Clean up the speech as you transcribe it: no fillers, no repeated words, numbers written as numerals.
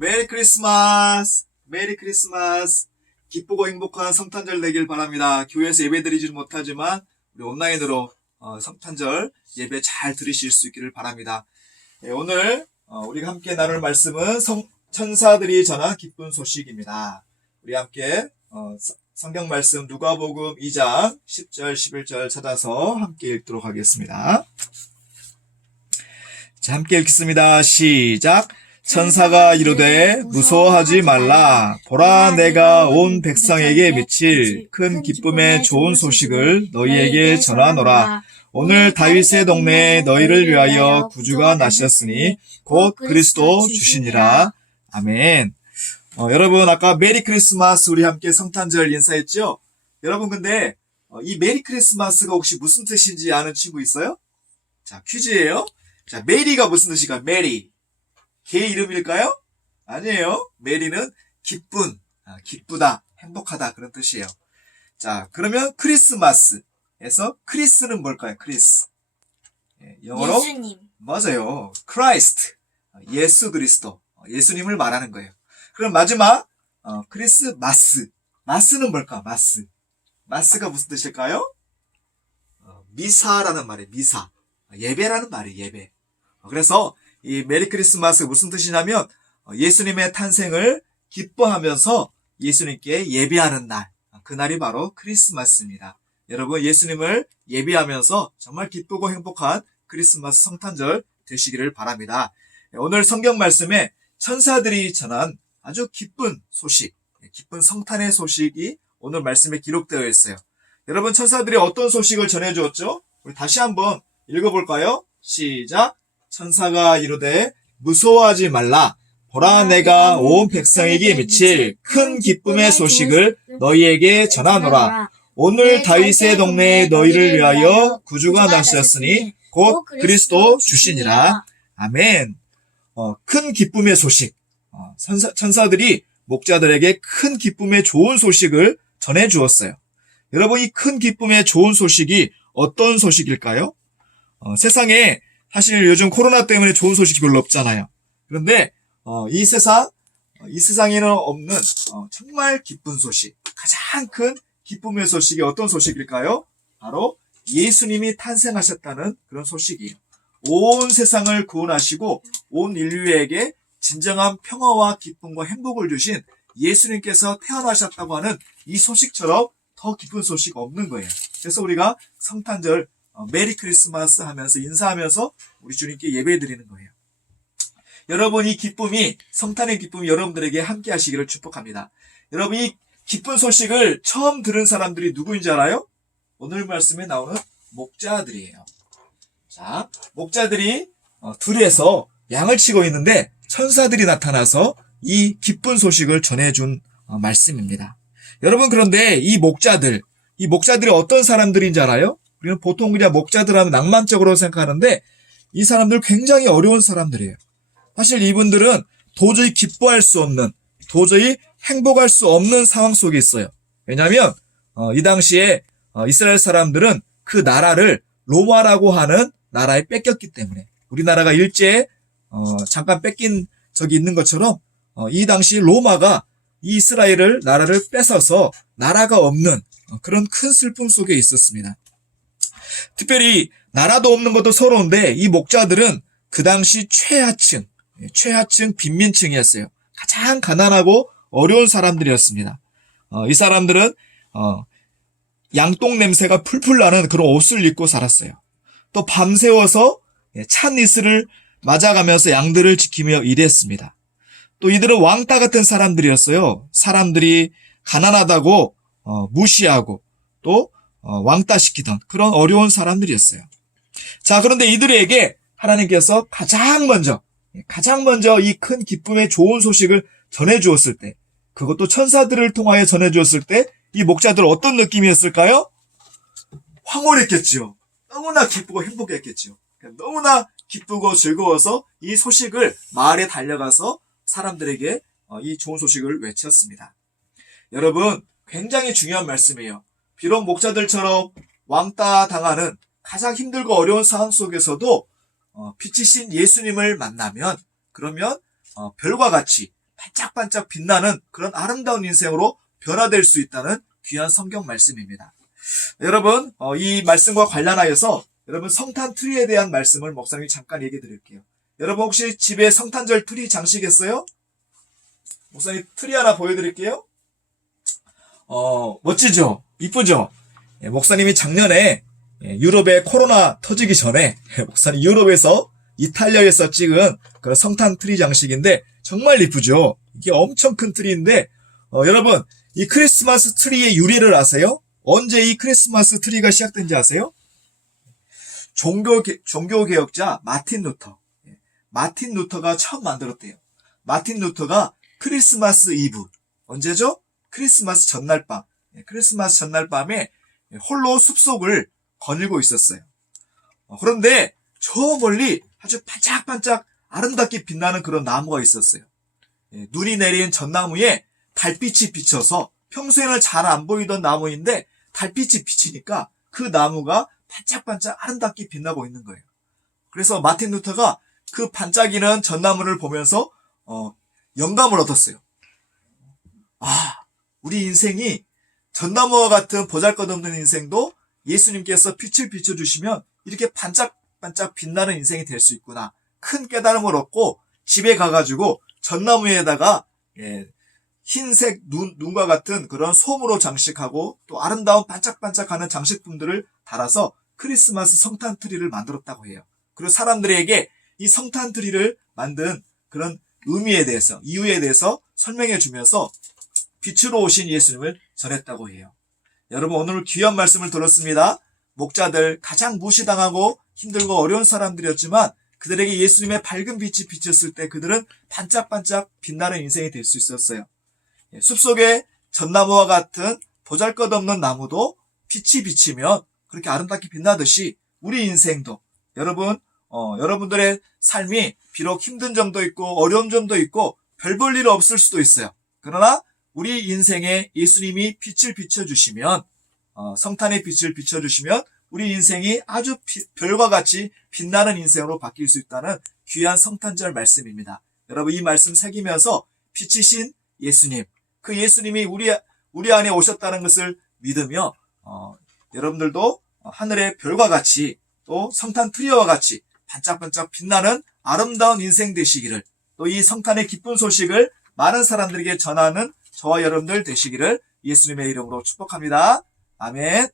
메리 크리스마스! 메리 크리스마스! 기쁘고 행복한 성탄절 되길 바랍니다. 교회에서 예배 드리지는 못하지만 우리 온라인으로 성탄절 예배 잘 들으실 수 있기를 바랍니다. 오늘 우리가 함께 나눌 말씀은 천사들이 전한 기쁜 소식입니다. 우리 함께 성경 말씀 누가복음 2장 10절 11절 찾아서 함께 읽도록 하겠습니다. 자, 함께 읽겠습니다. 시작! 천사가 이르되 무서워하지 말라. 보라, 내가 온 백성에게 미칠 큰 기쁨의 좋은 소식을 너희에게 전하노라. 오늘 다윗의 동네에 너희를 위하여 구주가 나셨으니 곧 그리스도 주시니라. 아멘. 여러분, 아까 메리 크리스마스 우리 함께 성탄절 인사했죠? 여러분, 근데 이 메리 크리스마스가 혹시 무슨 뜻인지 아는 친구 있어요? 자, 퀴즈예요. 자, 메리가 무슨 뜻일까요? 메리. 개 이름일까요? 아니에요. 메리는 기쁜, 기쁘다, 행복하다 그런 뜻이에요. 자, 그러면 크리스마스에서 크리스는 뭘까요? 크리스. 영어로 예수님. 맞아요. 크라이스트. 예수 그리스도. 예수님을 말하는 거예요. 그럼 마지막 크리스마스. 마스는 뭘까? 마스. 마스가 무슨 뜻일까요? 미사라는 말이에요. 미사. 예배라는 말이에요. 예배. 그래서 이 메리 크리스마스 무슨 뜻이냐면 예수님의 탄생을 기뻐하면서 예수님께 예배하는 날, 그날이 바로 크리스마스입니다. 여러분, 예수님을 예배하면서 정말 기쁘고 행복한 크리스마스 성탄절 되시기를 바랍니다. 오늘 성경 말씀에 천사들이 전한 아주 기쁜 소식, 기쁜 성탄의 소식이 오늘 말씀에 기록되어 있어요. 여러분, 천사들이 어떤 소식을 전해주었죠? 우리 다시 한번 읽어볼까요? 시작! 천사가 이르되 무서워하지 말라. 보라, 내가 온 백성에게 미칠 큰 기쁨의 소식을 너희에게 전하노라. 오늘 다윗의 동네에 너희를 위하여 구주가 나셨으니 곧 그리스도 주시니라. 아멘. 큰 기쁨의 소식. 천사들이 목자들에게 큰 기쁨의 좋은 소식을 전해 주었어요. 여러분, 이 큰 기쁨의 좋은 소식이 어떤 소식일까요? 세상에 사실 요즘 코로나 때문에 좋은 소식이 별로 없잖아요. 그런데 이 세상에는 없는 정말 기쁜 소식, 가장 큰 기쁨의 소식이 어떤 소식일까요? 바로 예수님이 탄생하셨다는 그런 소식이에요. 온 세상을 구원하시고 온 인류에게 진정한 평화와 기쁨과 행복을 주신 예수님께서 태어나셨다고 하는 이 소식처럼 더 기쁜 소식 없는 거예요. 그래서 우리가 성탄절 메리 크리스마스 하면서 인사하면서 우리 주님께 예배 드리는 거예요. 여러분, 이 기쁨이, 성탄의 기쁨이 여러분들에게 함께 하시기를 축복합니다. 여러분, 이 기쁜 소식을 처음 들은 사람들이 누구인지 알아요? 오늘 말씀에 나오는 목자들이에요. 자, 목자들이 들에서 양을 치고 있는데 천사들이 나타나서 이 기쁜 소식을 전해준 말씀입니다. 여러분, 그런데 이 목자들이 어떤 사람들인지 알아요? 우리는 보통 그냥 목자들 하면 낭만적으로 생각하는데 이 사람들 굉장히 어려운 사람들이에요. 사실 이분들은 도저히 기뻐할 수 없는, 도저히 행복할 수 없는 상황 속에 있어요. 왜냐하면 이 당시에 이스라엘 사람들은 그 나라를 로마라고 하는 나라에 뺏겼기 때문에, 우리나라가 일제에 잠깐 뺏긴 적이 있는 것처럼 이 당시 로마가 이 이스라엘을 나라를 뺏어서 나라가 없는 그런 큰 슬픔 속에 있었습니다. 특별히 나라도 없는 것도 서러운데 이 목자들은 그 당시 최하층 빈민층이었어요. 가장 가난하고 어려운 사람들이었습니다. 이 사람들은 양똥 냄새가 풀풀 나는 그런 옷을 입고 살았어요. 또 밤새워서 찬 이슬을 맞아가면서 양들을 지키며 일했습니다. 또 이들은 왕따 같은 사람들이었어요. 사람들이 가난하다고 무시하고 또 왕따시키던 그런 어려운 사람들이었어요. 자, 그런데 이들에게 하나님께서 가장 먼저 이 큰 기쁨의 좋은 소식을 전해주었을 때, 그것도 천사들을 통하여 전해주었을 때 이 목자들은 어떤 느낌이었을까요? 황홀했겠지요. 너무나 기쁘고 행복했겠지요. 너무나 기쁘고 즐거워서 이 소식을 마을에 달려가서 사람들에게 이 좋은 소식을 외쳤습니다. 여러분, 굉장히 중요한 말씀이에요. 비록 목자들처럼 왕따 당하는 가장 힘들고 어려운 상황 속에서도 빛이신 예수님을 만나면, 그러면 별과 같이 반짝반짝 빛나는 그런 아름다운 인생으로 변화될 수 있다는 귀한 성경 말씀입니다. 여러분, 이 말씀과 관련하여서 여러분 성탄 트리에 대한 말씀을 목사님이 잠깐 얘기해 드릴게요. 여러분 혹시 집에 성탄절 트리 장식했어요? 목사님 트리 하나 보여드릴게요. 멋지죠? 이쁘죠? 목사님이 작년에 유럽에 코로나 터지기 전에 목사님 유럽에서 이탈리아에서 찍은 그런 성탄 트리 장식인데 정말 이쁘죠? 이게 엄청 큰 트리인데 여러분 이 크리스마스 트리의 유래를 아세요? 언제 이 크리스마스 트리가 시작된지 아세요? 종교개혁자 마틴 루터가 처음 만들었대요. 마틴 루터가 크리스마스 이브, 언제죠? 크리스마스 전날 밤에 홀로 숲속을 거닐고 있었어요. 그런데 저 멀리 아주 반짝반짝 아름답게 빛나는 그런 나무가 있었어요. 눈이 내린 전나무에 달빛이 비쳐서 평소에는 잘 안 보이던 나무인데 달빛이 비치니까 그 나무가 반짝반짝 아름답게 빛나고 있는 거예요. 그래서 마틴 루터가 그 반짝이는 전나무를 보면서 영감을 얻었어요. 우리 인생이 전나무와 같은 보잘것없는 인생도 예수님께서 빛을 비춰주시면 이렇게 반짝반짝 빛나는 인생이 될 수 있구나. 큰 깨달음을 얻고 집에 가가지고 전나무에다가 흰색 눈과 같은 그런 솜으로 장식하고 또 아름다운 반짝반짝하는 장식품들을 달아서 크리스마스 성탄 트리를 만들었다고 해요. 그리고 사람들에게 이 성탄 트리를 만든 그런 의미에 대해서, 이유에 대해서 설명해 주면서 빛으로 오신 예수님을 전했다고 해요. 여러분 오늘 귀한 말씀을 들었습니다. 목자들 가장 무시당하고 힘들고 어려운 사람들이었지만 그들에게 예수님의 밝은 빛이 비쳤을 때 그들은 반짝반짝 빛나는 인생이 될 수 있었어요. 숲속의 전나무와 같은 보잘것없는 나무도 빛이 비치면 그렇게 아름답게 빛나듯이 우리 인생도 여러분들의 삶이 비록 힘든 점도 있고 어려운 점도 있고 별 볼 일 없을 수도 있어요. 그러나 우리 인생에 예수님이 빛을 비춰주시면 성탄의 빛을 비춰주시면 우리 인생이 아주 별과 같이 빛나는 인생으로 바뀔 수 있다는 귀한 성탄절 말씀입니다. 여러분 이 말씀 새기면서 빛이신 예수님, 그 예수님이 우리 안에 오셨다는 것을 믿으며 여러분들도 하늘의 별과 같이 또 성탄 트리와 같이 반짝반짝 빛나는 아름다운 인생 되시기를, 또 이 성탄의 기쁜 소식을 많은 사람들에게 전하는 저와 여러분들 되시기를 예수님의 이름으로 축복합니다. 아멘.